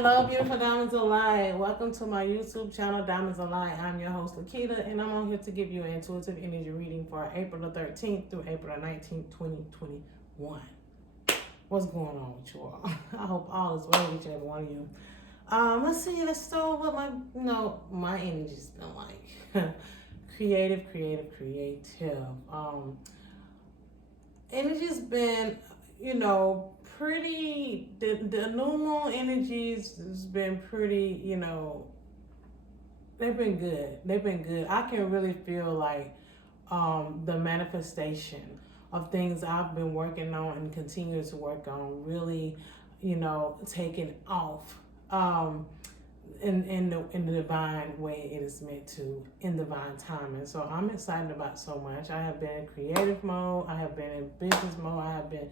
Hello, beautiful diamonds of light. Welcome to my YouTube channel, Diamonds of Light. I'm your host, Lakita, and I'm on here to give you an intuitive energy reading for April the 13th through April the 19th, 2021. What's going on with you all? I hope all is well with each and every one of you. Let's see. Let's start with my energy's been like creative. Energy's been, pretty. The new moon energies has been pretty. They've been good. I can really feel like the manifestation of things I've been working on and continue to work on really, taking off. In the divine way it is meant to, in divine timing. So I'm excited about so much. I have been in creative mode, I have been in business mode, I have been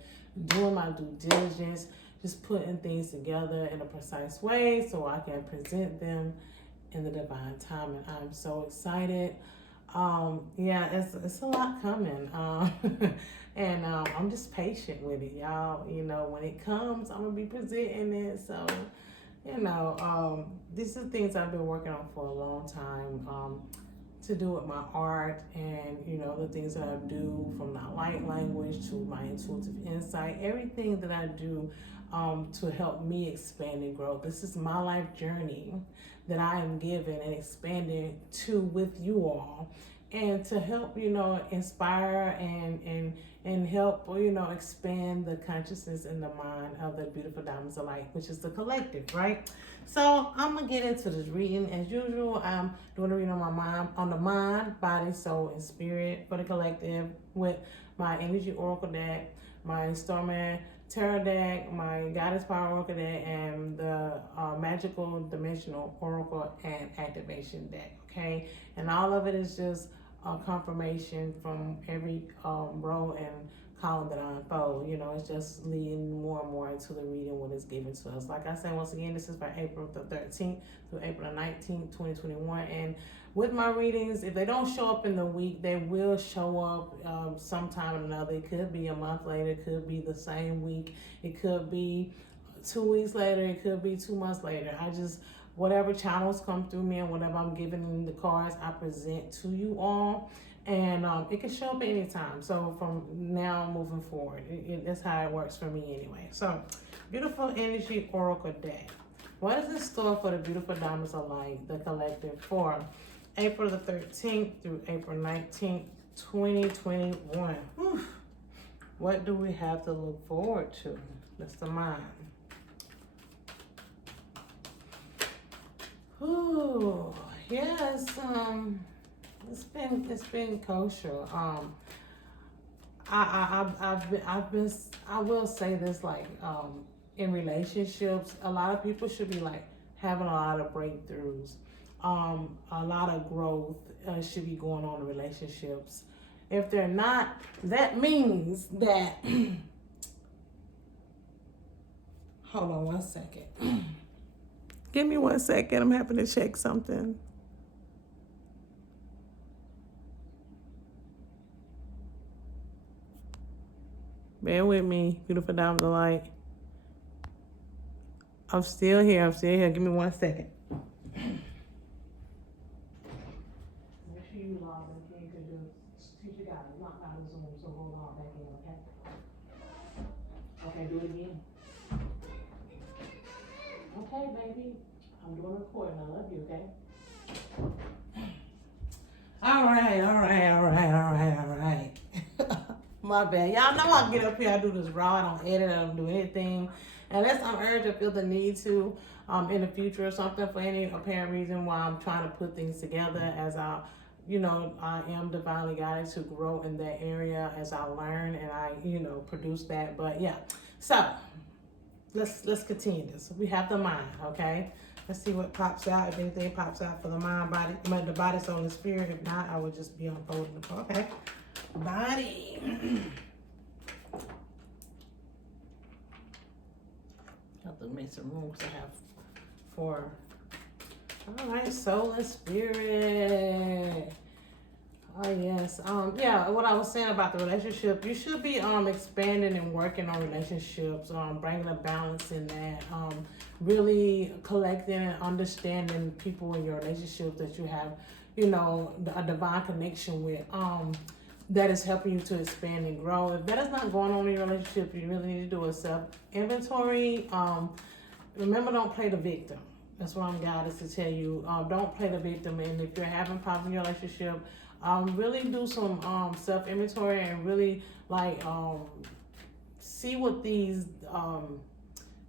doing my due diligence, just putting things together in a precise way so I can present them in the divine timing. I'm so excited. It's a lot coming. And I'm just patient with it, y'all. When it comes, I'm gonna be presenting it. So these are things I've been working on for a long time, to do with my art and, the things that I do, from my light language to my intuitive insight, everything that I do to help me expand and grow. This is my life journey that I am given and expanding to with you all, and to help, inspire and help, expand the consciousness and the mind of the beautiful diamonds of light, which is the collective, right? So I'm gonna get into this reading as usual. I'm doing a reading on the mind, body, soul, and spirit for the collective with my energy oracle deck, my Starman Tarot deck, my Goddess Power Oracle deck, and the Magical Dimensional Oracle and Activation deck. Okay, and all of it is just confirmation from every row and column that I unfold. It's just leading more and more into the reading what is given to us. Like I said, once again, this is for April the 13th through April the 19th, 2021. And with my readings, if they don't show up in the week, they will show up sometime or another. It could be a month later, it could be the same week, it could be 2 weeks later, it could be 2 months later. Whatever channels come through me and whatever I'm giving in the cards, I present to you all. And it can show up anytime. So from now moving forward, that's how it works for me anyway. So, beautiful energy oracle deck. What is in store for the beautiful diamonds of light, the collective, for April the 13th through April 19th, 2021? Whew. What do we have to look forward to? That's the mind. Ooh, yes. It's been kosher. I will say this, like, in relationships, a lot of people should be like having a lot of breakthroughs. A lot of growth should be going on in relationships. If they're not, that means that. Hold on one second. Give me 1 second. I'm having to check something. Bear with me, beautiful diamonds of light. I'm still here. Give me 1 second. Make sure you log in, because your teacher got locked out of Zoom, so go log back in, okay? Okay, do it again. Okay, baby. I'm doing a recording. I love you, okay? All right. My bad. Y'all know I get up here, I do this raw, I don't edit, I don't do anything. Unless I'm urged or feel the need to in the future or something, for any apparent reason why I'm trying to put things together, as I am divinely guided to grow in that area as I learn and I, produce that. But yeah, so let's continue this. We have the mind, okay? Let's see what pops out. If anything pops out for the mind, body, the body, soul, and spirit. If not, I would just be unfolding the card. Okay. Body. Have to make some room because I have 4. All right, soul and spirit. Oh yes. Yeah, what I was saying about the relationship, you should be expanding and working on relationships, bringing a balance in that, really collecting and understanding people in your relationship that you have, a divine connection with, that is helping you to expand and grow. If that is not going on in your relationship, you really need to do a self inventory. Remember, don't play the victim. That's what I'm guided to tell you. Don't play the victim. And if you're having problems in your relationship, really do some self inventory and really like see what these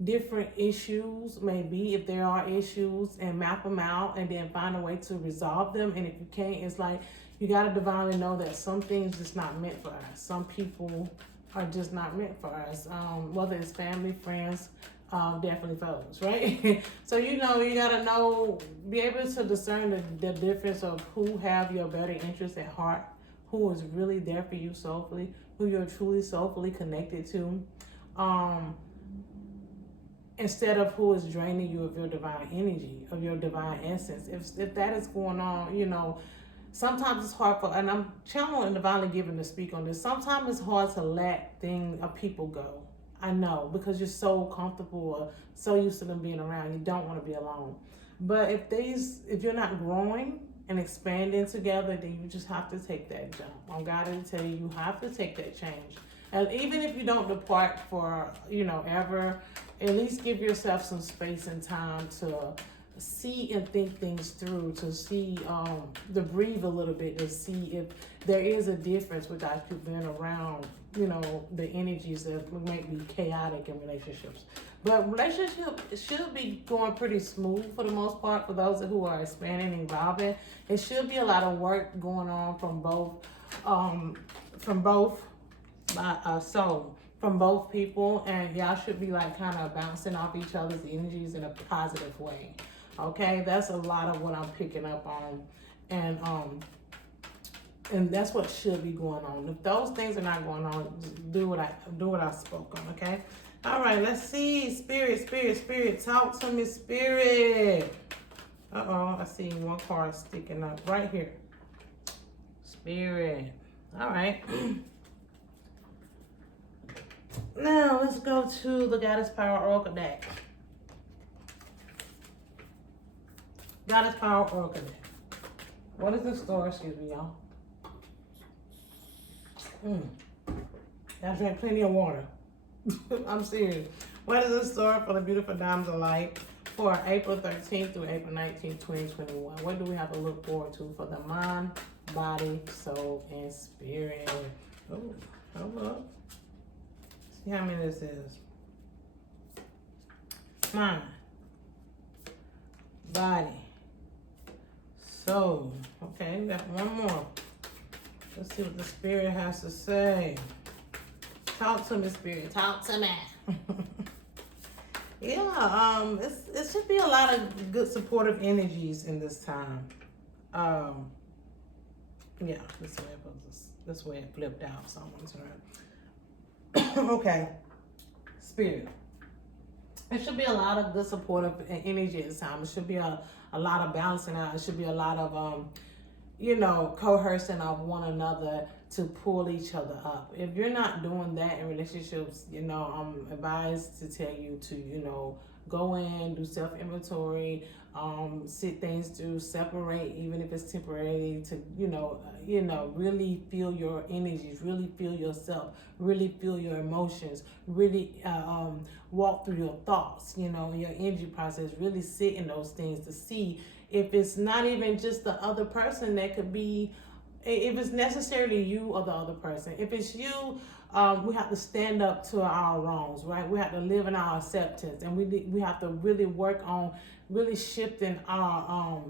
different issues may be, if there are issues, and map them out and then find a way to resolve them. And if you can't, it's like you got to divinely know that some things just not meant for us. Some people are just not meant for us, whether it's family, friends, definitely foes, right? So you gotta know, be able to discern the difference of who have your better interests at heart, who is really there for you soulfully, who you're truly soulfully connected to, instead of who is draining you of your divine energy, of your divine essence. If that is going on, sometimes it's hard and I'm channeling and divinely given to speak on this. Sometimes it's hard to let people go. I know, because you're so comfortable or so used to them being around, you don't want to be alone. But if you're not growing and expanding together, then you just have to take that jump. I'm guided to tell you, you have to take that change. And even if you don't depart for, ever, at least give yourself some space and time to see and think things through, to see, to breathe a little bit, to see if there is a difference without you being around, the energies that might be chaotic in relationships. But relationship should be going pretty smooth for the most part for those who are expanding and evolving. It should be a lot of work going on from both people, and y'all should be like kind of bouncing off each other's energies in a positive way. Okay, that's a lot of what I'm picking up on, and that's what should be going on. If those things are not going on, just do what I spoke on. Okay. All right. Let's see. Spirit. Talk to me, spirit. I see one card sticking up right here. Spirit. All right. Now let's go to the Goddess Power Oracle deck. Goddess Power Oracle deck. What is the story? Excuse me, y'all. I drank plenty of water. I'm serious. What is the story for the beautiful diamonds of light for April 13th through April 19th, 2021? What do we have to look forward to for the mind, body, soul, and spirit? Oh, hold up. See how many this is. Mind, body, soul. Okay, we got one more. Let's see what the spirit has to say. Talk to me, spirit. Talk to me. Yeah, it should be a lot of good supportive energies in this time. Yeah, this way it flipped out. Someone's right. Okay, spirit. It should be a lot of good supportive energy at this time. It should be a lot of balancing out. It should be a lot of coercing of one another to pull each other up. If you're not doing that in relationships, I'm advised to tell you to, go in, do self-inventory, sit things through, separate, even if it's temporarily, to, really feel your energies, really feel yourself, really feel your emotions, really walk through your thoughts, your energy process, really sit in those things to see if it's not even just the other person that could be, if it's necessarily you or the other person. If it's you, we have to stand up to our wrongs, right? We have to live in our acceptance, and we have to really work on really shifting our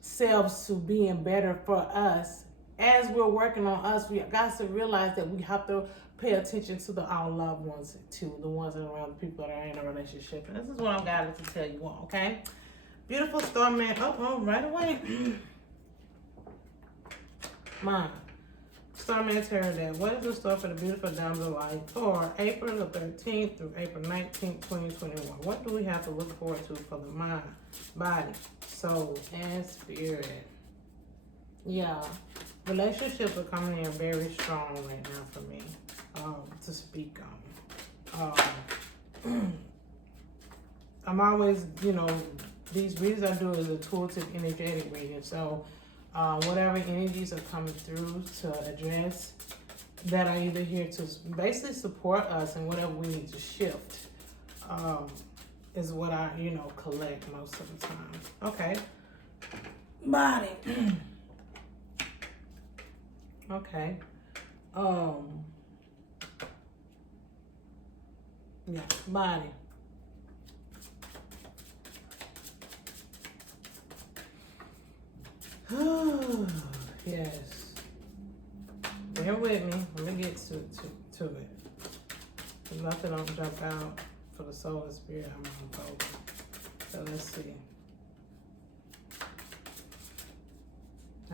selves to being better for us. As we're working on us, we got to realize that we have to pay attention to our loved ones too, the ones around the people that are in a relationship. And this is what I'm guided to tell you all, okay? Beautiful Starman. Oh, right away. Mine. Starman Tarot Deck. What is the story for the beautiful diamonds of life for April the 13th through April 19th, 2021? What do we have to look forward to for the mind, body, soul, and spirit? Yeah. relationships are coming in very strong right now for me to speak on. I'm always, these readings I do is intuitive energetic reading. So whatever energies are coming through to address that are either here to basically support us and whatever we need to shift is what I, collect most of the time. Okay. Body. Okay. Yeah, body. Yes. Bear with me. Let me get to it. If nothing don't jump out for the soul and spirit, I'm gonna go. So let's see.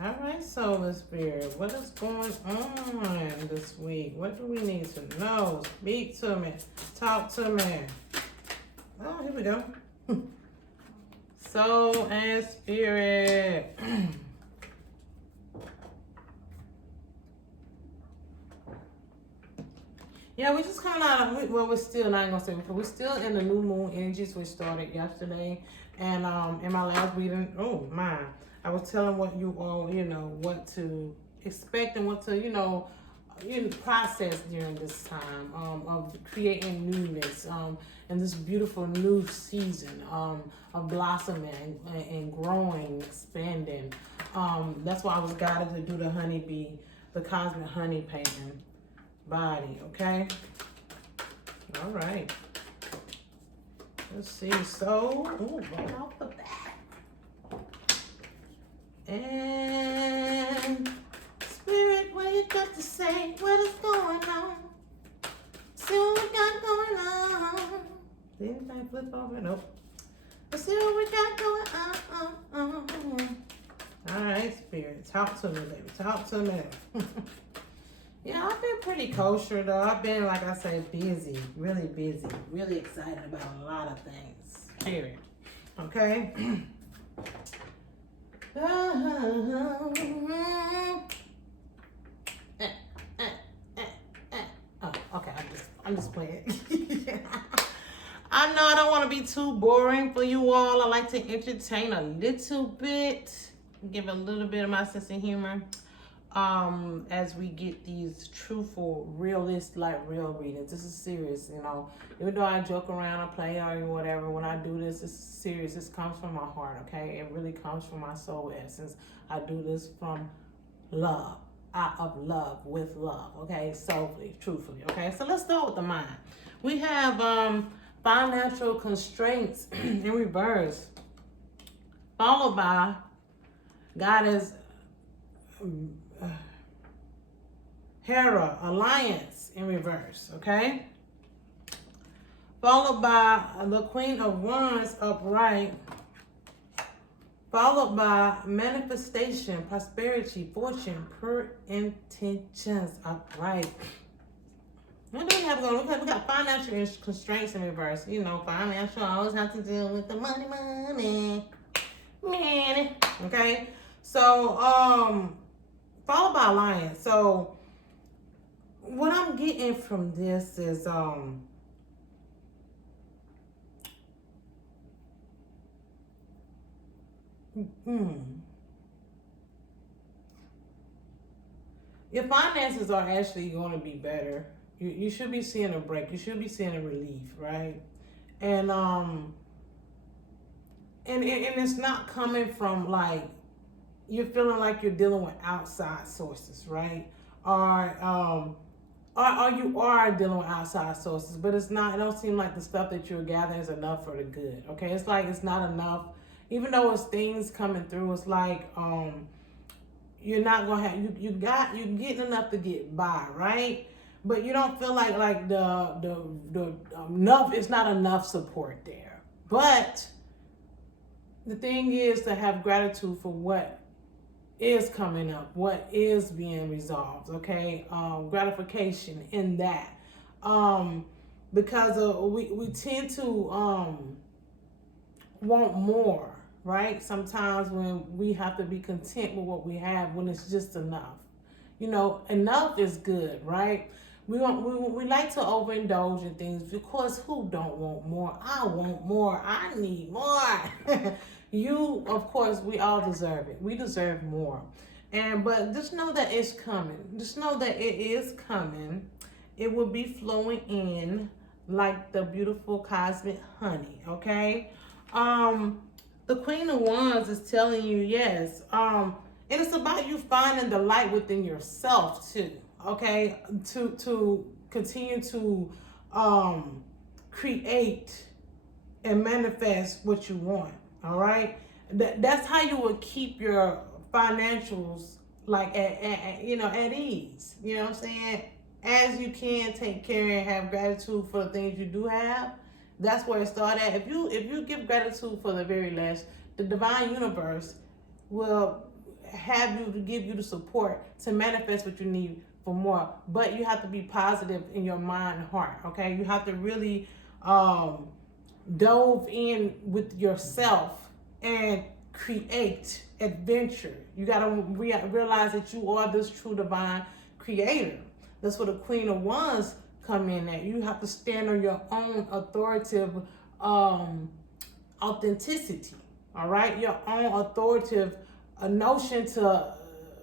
All right, soul and spirit, what is going on this week? What do we need to know? Speak to me. Talk to me. Oh, here we go. Soul and spirit. Yeah, we just coming out of, well, we're still, not gonna say before, we're still in the new moon energies which started yesterday. And in my last reading, oh my, I was telling what you all, what to expect and what to, process during this time of creating newness and this beautiful new season of blossoming and growing, expanding. That's why I was guided to do the honeybee, the cosmic honey painting. Body, okay? All right. Let's see. So, right off the bat. And spirit, what you got to say? What is going on? See what we got going on. Did anything flip over? Nope. Let's see what we got going on. All right, spirit. Talk to me, baby. Talk to me. Yeah, I've been pretty kosher though. I've been, like I say, busy, really excited about a lot of things. Period. Okay. Oh, okay. I'm just playing. I know I don't want to be too boring for you all. I like to entertain a little bit, give a little bit of my sense of humor. As we get these truthful, real readings. This is serious, Even though I joke around or play or whatever, when I do this, it's serious. This comes from my heart, okay? It really comes from my soul essence. I do this from love, out of love, with love, okay? Soulfully, truthfully, okay? So let's start with the mind. We have financial constraints in reverse, followed by God is Hera, alliance in reverse, okay? Followed by the Queen of Wands upright. Followed by manifestation, prosperity, fortune, pure intentions upright. What do we have going on? We got financial constraints in reverse. Financial always have to deal with the money. Okay? So, followed by alliance. So, what I'm getting from this is, your finances are actually going to be better. You should be seeing a break. You should be seeing a relief, right? And it's not coming from like you're feeling like you're dealing with outside sources, right? Or you are dealing with outside sources, but it's not. It don't seem like the stuff that you're gathering is enough for the good. Okay, it's like it's not enough. Even though it's things coming through, it's like you're not gonna have you're getting enough to get by, right? But you don't feel like the enough. It's not enough support there. But the thing is to have gratitude for what is coming up, what is being resolved, okay? Gratification in that. Because we tend to want more, right? Sometimes when we have to be content with what we have when it's just enough. enough is good, right? We like to overindulge in things because who don't want more? I want more. I need more. Of course, we all deserve it. We deserve more. But just know that it's coming. Just know that it is coming. It will be flowing in like the beautiful cosmic honey, okay? The Queen of Wands is telling you, yes. And it's about you finding the light within yourself too, okay? To continue to create and manifest what you want, all right? That's how you will keep your financials like at ease. You know what I'm saying? As you can take care and have gratitude for the things you do have, that's where it started at. If you give gratitude for the very less, the divine universe will have you to give you the support to manifest what you need for more. But you have to be positive in your mind and heart, okay? You have to really dove in with yourself and create adventure. You got to realize that you are this true divine creator. That's where the Queen of Wands come in at. You have to stand on your own authoritative authenticity, all right? Your own authoritative notion to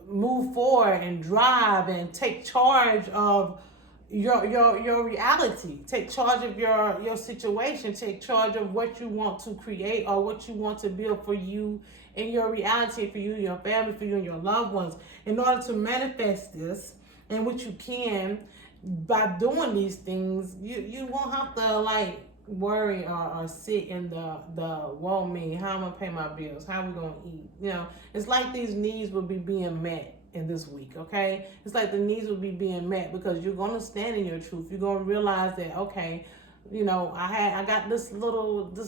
move forward and drive and take charge of your reality. Take charge of your situation. Take charge of what you want to create or what you want to build for you in your reality, for you, your family, for you and your loved ones. In order to manifest this, and what you can by doing these things, you won't have to like worry or sit in the woe me, how I'm gonna pay my bills, how we gonna eat. It's like these needs will be being met in this week, okay? It's like the needs will be being met because you're gonna stand in your truth. You're gonna realize that, okay, I got this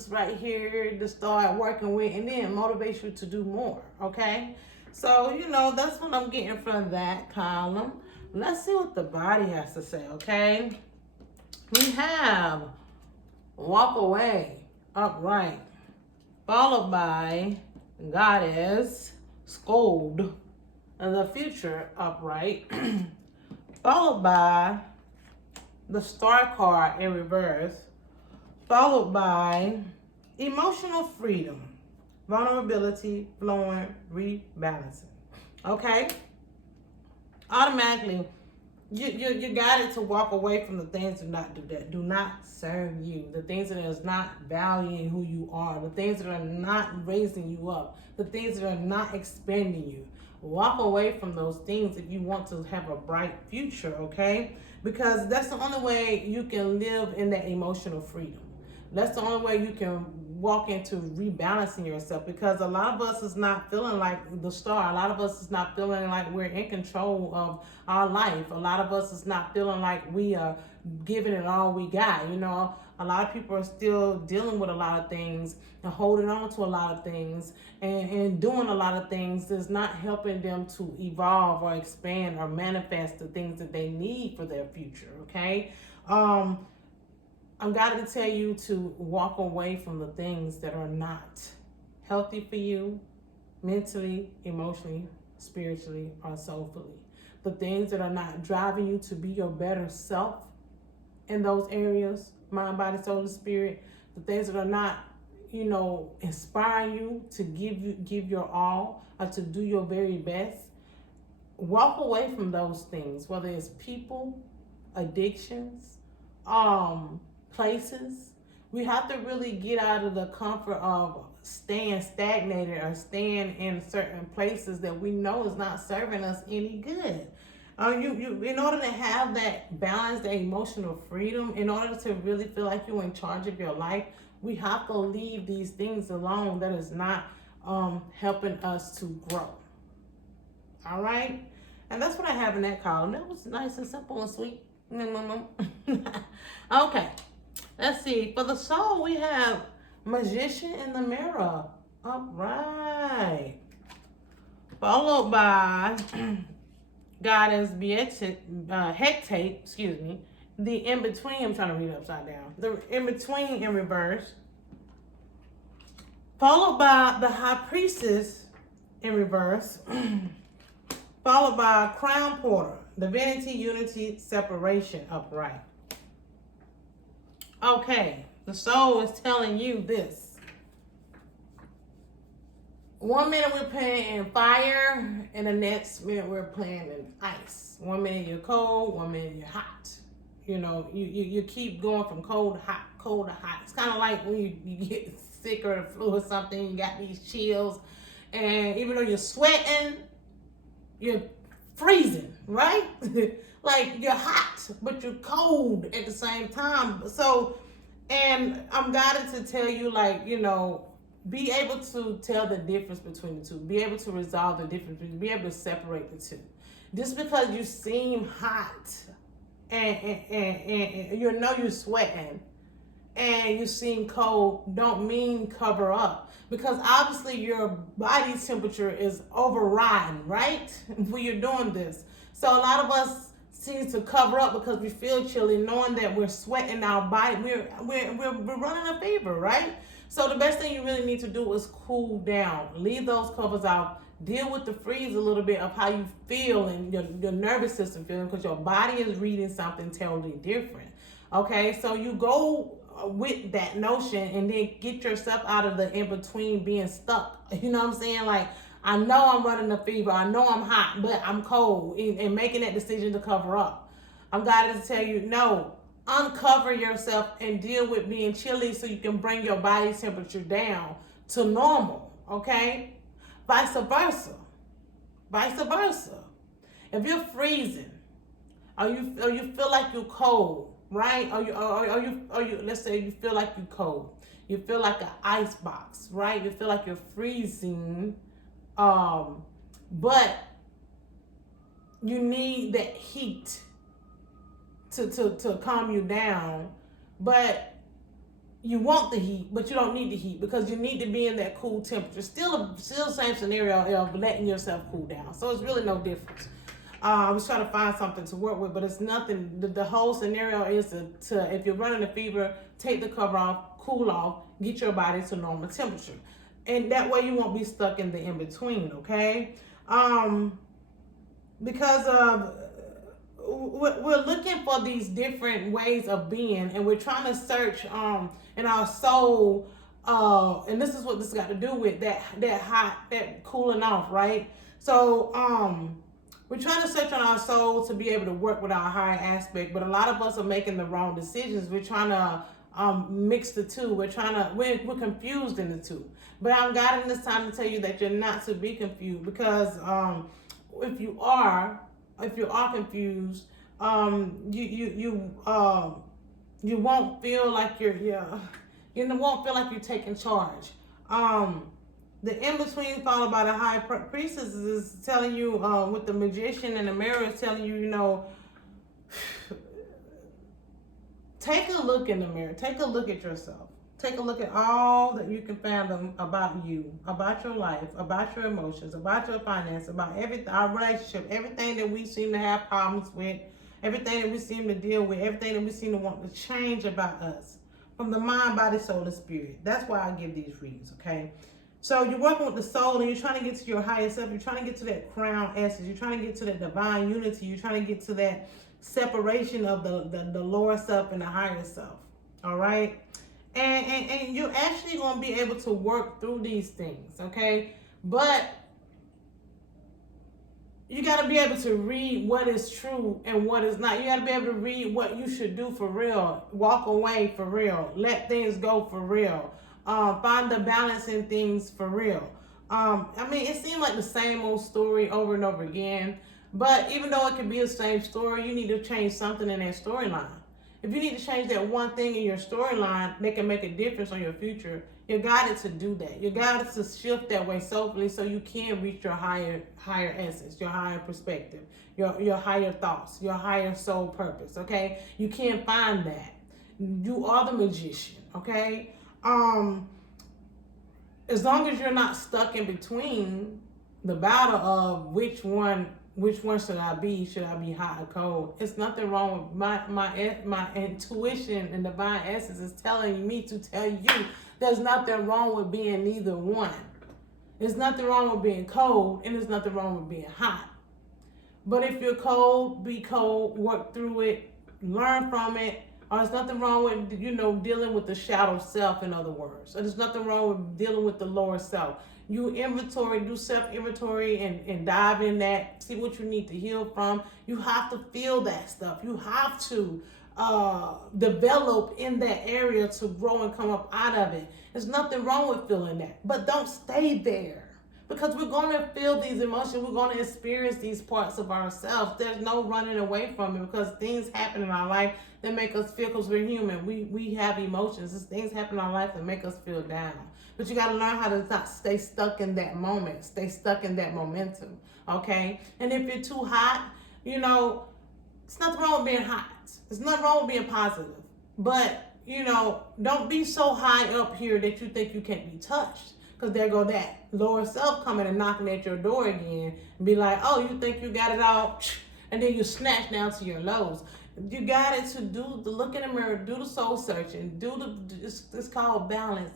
right here to start working with, and then motivate you to do more, okay? So, that's what I'm getting from that column. Let's see what the body has to say, okay? We have walk away, upright, followed by goddess, scold, and the future, upright, followed by the star card in reverse, followed by emotional freedom, vulnerability, flowing, rebalancing, okay? Automatically, you're guided to walk away from the things that do not serve you, the things that is not valuing who you are, the things that are not raising you up, the things that are not expanding you. Walk away from those things if you want to have a bright future, okay? Because that's the only way you can live in that emotional freedom. That's the only way you can walk into rebalancing yourself, because a lot of us is not feeling like the star. A lot of us is not feeling like we're in control of our life. A lot of us is not feeling like we are giving it all we got. A lot of people are still dealing with a lot of things and holding on to a lot of things and doing a lot of things that's not helping them to evolve or expand or manifest the things that they need for their future, okay? I'm got to tell you to walk away from the things that are not healthy for you mentally, emotionally, spiritually, or soulfully. The things that are not driving you to be your better self in those areas, mind, body, soul, and spirit. The things that are not, inspiring you to give your all or to do your very best. Walk away from those things, whether it's people, addictions, places. We have to really get out of the comfort of staying stagnated or staying in certain places that we know is not serving us any good. You in order to have that balance, that emotional freedom, in order to really feel like you're in charge of your life, we have to leave these things alone that is not helping us to grow. All right? And that's what I have in that column. That was nice and simple and sweet. Okay. Let's see. For the soul, we have Magician in the Mirror. All right. Followed by Goddess Hecate, the in-between. I'm trying to read it upside down. The in-between in reverse. Followed by the High Priestess in reverse. followed by crown porter, divinity, unity, separation, upright. Okay, the soul is telling you this. 1 minute we're playing in fire, and the next minute we're playing in ice. 1 minute you're cold, 1 minute you're hot. You know, you keep going from cold to hot, cold to hot. It's kind of like when you get sick or the flu or something, you got these chills, and even though you're sweating, you're freezing, right? Like you're hot, but you're cold at the same time. So, and I'm guided to tell you, like, you know, be able to tell the difference between the two, be able to resolve the difference, be able to separate the two. Just because you seem hot and you know you're sweating and you seem cold, don't mean cover up, because obviously your body temperature is overriding, right, when you're doing this. So a lot of us seem to cover up because we feel chilly, knowing that we're sweating our body, we're running a fever, right? So the best thing you really need to do is cool down, leave those covers out, deal with the freeze a little bit of how you feel and your nervous system feeling, because your body is reading something totally different. Okay, so you go with that notion and then get yourself out of the in-between being stuck. You know what I'm saying? Like, I know I'm running a fever, I know I'm hot, but I'm cold, and making that decision to cover up. I'm guided to tell you, no, uncover yourself and deal with being chilly so you can bring your body temperature down to normal, okay? Vice versa. Vice versa. If you're freezing, or you feel like you're cold, right? Or you let's say you feel like you're cold. You feel like an ice box, right? You feel like you're freezing, but you need that heat to calm you down, but you want the heat, but you don't need the heat because you need to be in that cool temperature. Still same scenario of letting yourself cool down. So it's really no difference. I was trying to find something to work with, but it's nothing. The whole scenario is to if you're running a fever, take the cover off, cool off, get your body to normal temperature, and that way you won't be stuck in the in between. Okay, because of we're looking for these different ways of being, and we're trying to search in our soul, and this is what this got to do with that hot, that cooling off, right? So we're trying to search on our soul to be able to work with our higher aspect, but a lot of us are making the wrong decisions. We're trying to mix the two. We're confused in the two. But I'm guiding this time to tell you that you're not to be confused, because if you are confused, you won't feel like you won't feel like you're taking charge. The in-between followed by the high priestess is telling you, with the magician and the mirror is telling you, take a look in the mirror. Take a look at yourself. Take a look at all that you can fathom about you, about your life, about your emotions, about your finance, about everything, our relationship, everything that we seem to have problems with, everything that we seem to deal with, everything that we seem to want to change about us, from the mind, body, soul, and spirit. That's why I give these readings, okay? So you're working with the soul and you're trying to get to your higher self. You're trying to get to that crown essence. You're trying to get to that divine unity. You're trying to get to that separation of the lower self and the higher self. All right? And you're actually going to be able to work through these things, okay? But you got to be able to read what is true and what is not. You got to be able to read what you should do for real. Walk away for real. Let things go for real. Find the balance in things for real. I mean, it seemed like the same old story over and over again. But even though it could be the same story, you need to change something in that storyline. If you need to change that one thing in your storyline that can make a difference on your future, you're guided to do that. You're guided to shift that way soulfully so you can reach your higher essence, your higher perspective, your higher thoughts, your higher soul purpose, okay? You can't find that. You are the magician, okay? As long as you're not stuck in between the battle of which one should I be? Should I be hot or cold? It's nothing wrong with my intuition and divine essence is telling me to tell you there's nothing wrong with being neither one. There's nothing wrong with being cold, and there's nothing wrong with being hot. But if you're cold, be cold, work through it, learn from it. Or there's nothing wrong with, dealing with the shadow self, in other words. Or there's nothing wrong with dealing with the lower self. You inventory, do self-inventory and dive in that, see what you need to heal from. You have to feel that stuff. You have to develop in that area to grow and come up out of it. There's nothing wrong with feeling that, but don't stay there, because we're going to feel these emotions. We're going to experience these parts of ourselves. There's no running away from it, because things happen in our life that make us feel, because we're human. We have emotions. There's things happen in our life that make us feel down. But you got to learn how to not stay stuck in that moment, stay stuck in that momentum, okay? And if you're too hot, it's nothing wrong with being hot. There's nothing wrong with being positive. But, don't be so high up here that you think you can't be touched. Because there go that lower self coming and knocking at your door again and be like, oh, you think you got it all? And then you snatch down to your lows. You got it to do the look in the mirror, do the soul searching, it's called balance,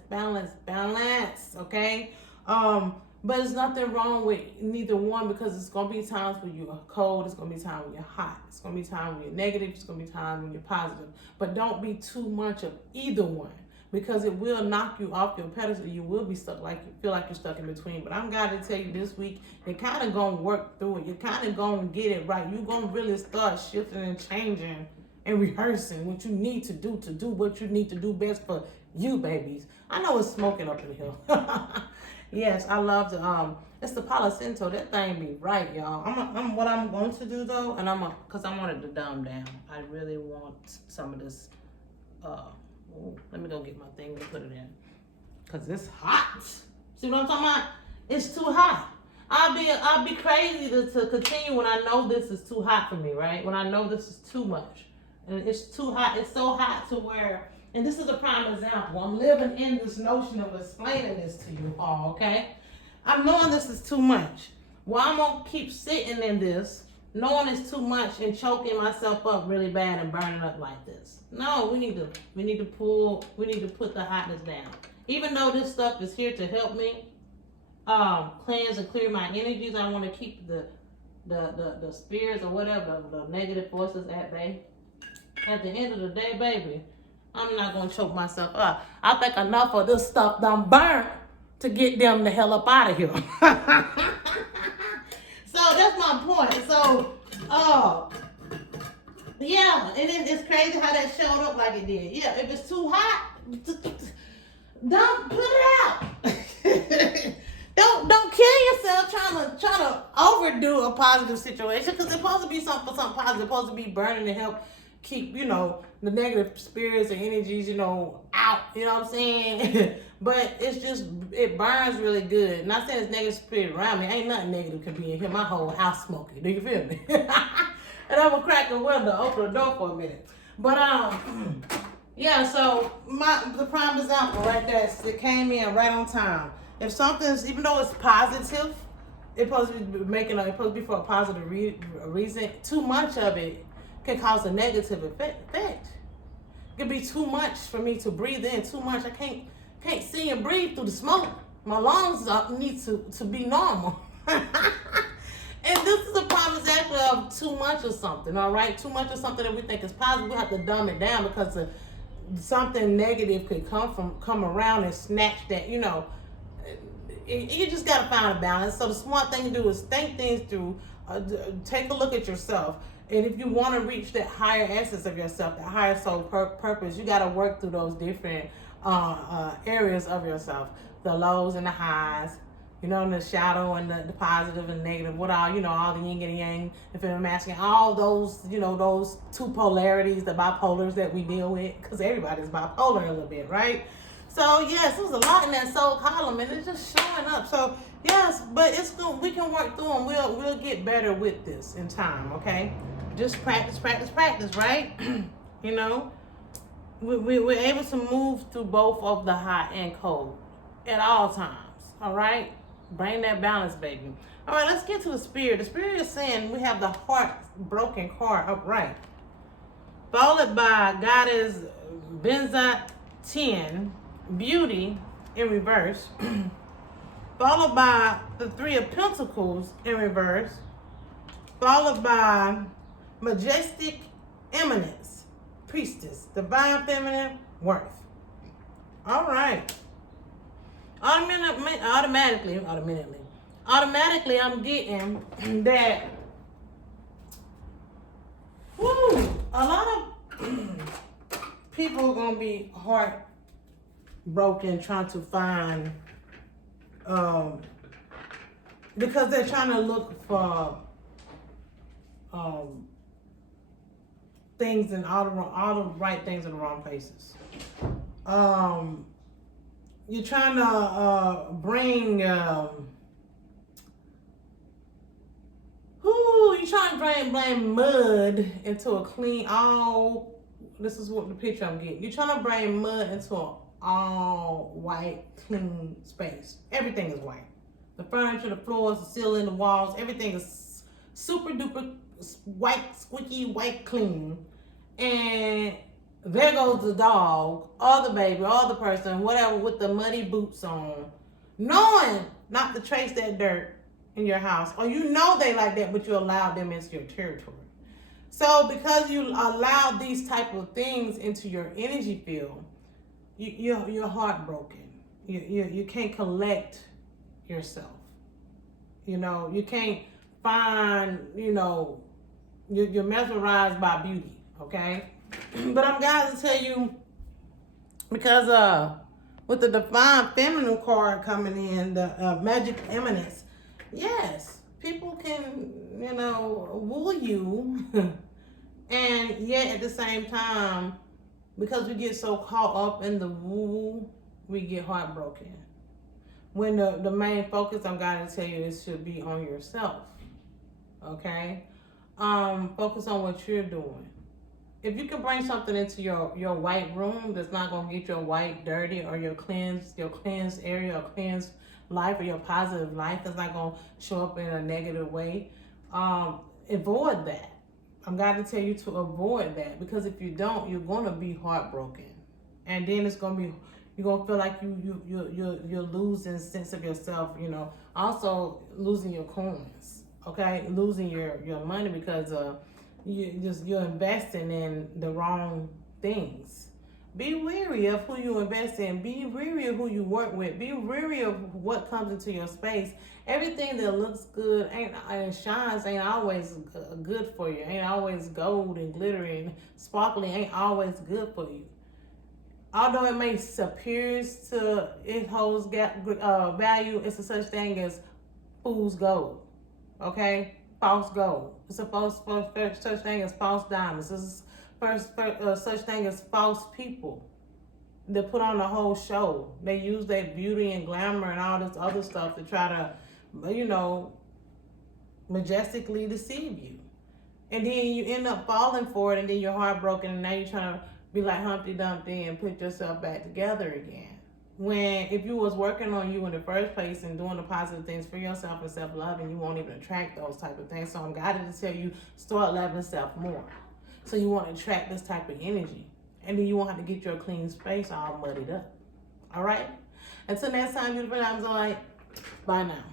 okay? But there's nothing wrong with neither one, because it's going to be times when you're cold, it's going to be times when you're hot, it's going to be times when you're negative, it's going to be times when you're positive. But don't be too much of either one, because it will knock you off your pedestal. You will be stuck, feel like you're stuck in between. But I'm going to tell you this week, you're kind of going to work through it. You're kind of going to get it right. You're going to really start shifting and changing and rehearsing what you need to do what you need to do best for you, babies. I know it's smoking up in here. Yes, I love the it's the Palo Santo. That thing be right, y'all. What I'm going to do though, and because I wanted to dumb down. I really want some of this. Let me go get my thing to put it in, because it's hot. See what I'm talking about? It's too hot. I'll be crazy to continue when I know this is too hot for me, right? When I know this is too much, and it's too hot. It's so hot to where, and this is a prime example. I'm living in this notion of explaining this to you all, okay? I'm knowing this is too much. Well, I'm gonna keep sitting in this, knowing it's too much and choking myself up really bad and burning up like this. No, we need to put the hotness down. Even though this stuff is here to help me cleanse and clear my energies, I want to keep the spirits or whatever, the negative forces at bay. At the end of the day, baby, I'm not gonna choke myself up. I think enough of this stuff done burnt to get them the hell up out of here. So that's my point. So, yeah, and it's crazy how that showed up like it did. Yeah, if it's too hot, don't put it out. Don't kill yourself trying to overdo a positive situation, because it's supposed to be something positive. It's supposed to be burning to help keep, the negative spirits and energies, out. You know what I'm saying? But it burns really good. Not saying it's negative spirit around me. Ain't nothing negative can be in here. My whole house smoking. Do you feel me? And I'm gonna crack the window, open the door for a minute. But yeah. So the prime example right there, it came in right on time. If something's, even though it's positive, it's supposed to be for a positive reason. Too much of it can cause a negative effect. It could be too much for me to breathe in. Too much. I can't see and breathe through the smoke. My lungs need to be normal. And this is a prime example of too much of something, all right? Too much of something that we think is positive, we have to dumb it down, because something negative could come around and snatch that, you just got to find a balance. So the smart thing to do is think things through, take a look at yourself. And if you want to reach that higher essence of yourself, that higher soul purpose, you got to work through those different areas of yourself, the lows and the highs, and the shadow and the positive and negative, all the yin and yang, the feminine masculine, all those, those two polarities, the bipolars that we deal with, because everybody's bipolar a little bit, right? So yes, there's a lot in that soul column, and it's just showing up. So yes, but it's good. We can work through them. We'll get better with this in time, okay? Just practice, right? We're able to move through both of the hot and cold at all times, all right? Bring that balance, baby. All right, let's get to the spirit. The spirit is saying we have the broken heart upright, followed by Goddess Benzat 10, beauty in reverse, followed by the Three of Pentacles in reverse, followed by majestic eminence, priestess, divine feminine worth. All right. Automatically, I'm getting that. Woo, a lot of people are gonna be heartbroken trying to find, because they're trying to look for things in all the right things in the wrong places. You're trying to bring you're trying to blame mud into a clean this is what the picture I'm getting. You're trying to bring mud into an all white clean space. Everything is white. The furniture, the floors, the ceiling, the walls, everything is super duper white, squeaky, white clean. And there goes the dog, or the baby, or the person, whatever, with the muddy boots on, knowing not to trace that dirt in your house, or you know they like that, but you allow them into your territory. So because you allow these type of things into your energy field, you're heartbroken. You can't collect yourself. You can't find, you're mesmerized by beauty, okay? But I'm going to tell you, because with the divine feminine card coming in, the magic eminence, yes, people can, woo you. And yet at the same time, because we get so caught up in the woo, we get heartbroken. When the main focus, I'm going to tell you, it should be on yourself. Okay? Focus on what you're doing. If you can bring something into your white room that's not going to get your white dirty, or your cleansed area, or cleansed life, or your positive life that's not going to show up in a negative way, avoid that. I'm going to tell you to avoid that, because if you don't, you're going to be heartbroken. And then it's going to be, you're going to feel like you're losing sense of yourself, also losing your coins, okay? Losing your money, because you're investing in the wrong things. Be wary of who you invest in. Be wary of who you work with. Be wary of what comes into your space. Everything that looks good and shines ain't always good for you. Ain't always gold and glittery and sparkly. Ain't always good for you. Although it may appears to it holds value, it's a such thing as fool's gold. Okay, false gold. It's a such thing as false diamonds. It's such thing as false people that put on the whole show. They use their beauty and glamour and all this other stuff to try to, majestically deceive you. And then you end up falling for it, and then you're heartbroken, and now you're trying to be like Humpty Dumpty and put yourself back together again. When if you was working on you in the first place and doing the positive things for yourself and self-loving, you won't even attract those type of things. So I'm guided to tell you, start loving self more. So you want to attract this type of energy. And then you won't have to get your clean space all muddied up. All right? Until next time, beautiful, I'm like, bye now.